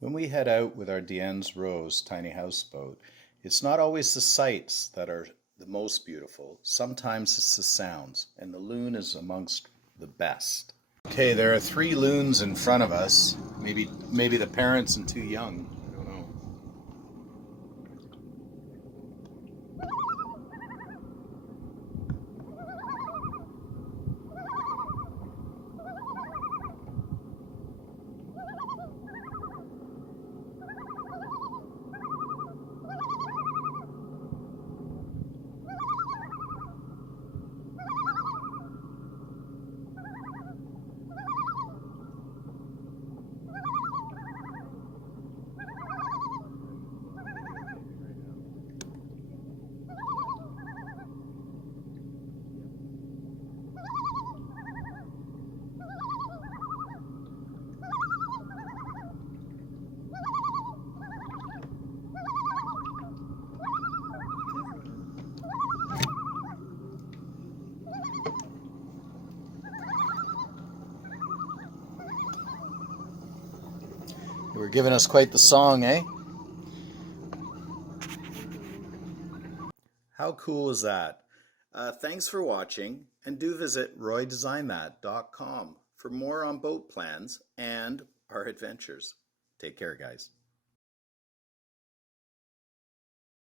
When we head out with our DIANN'S Rose tiny houseboat, it's not always the sights that are the most beautiful. Sometimes it's the sounds, and the Loon is amongst the best. Okay, there are 3 loons in front of us. Maybe the parents and 2 young. I don't know. You were giving us quite the song, eh? How cool is that? Thanks for watching, and do visit roydesignthat.com for more on boat plans and our adventures. Take care, guys.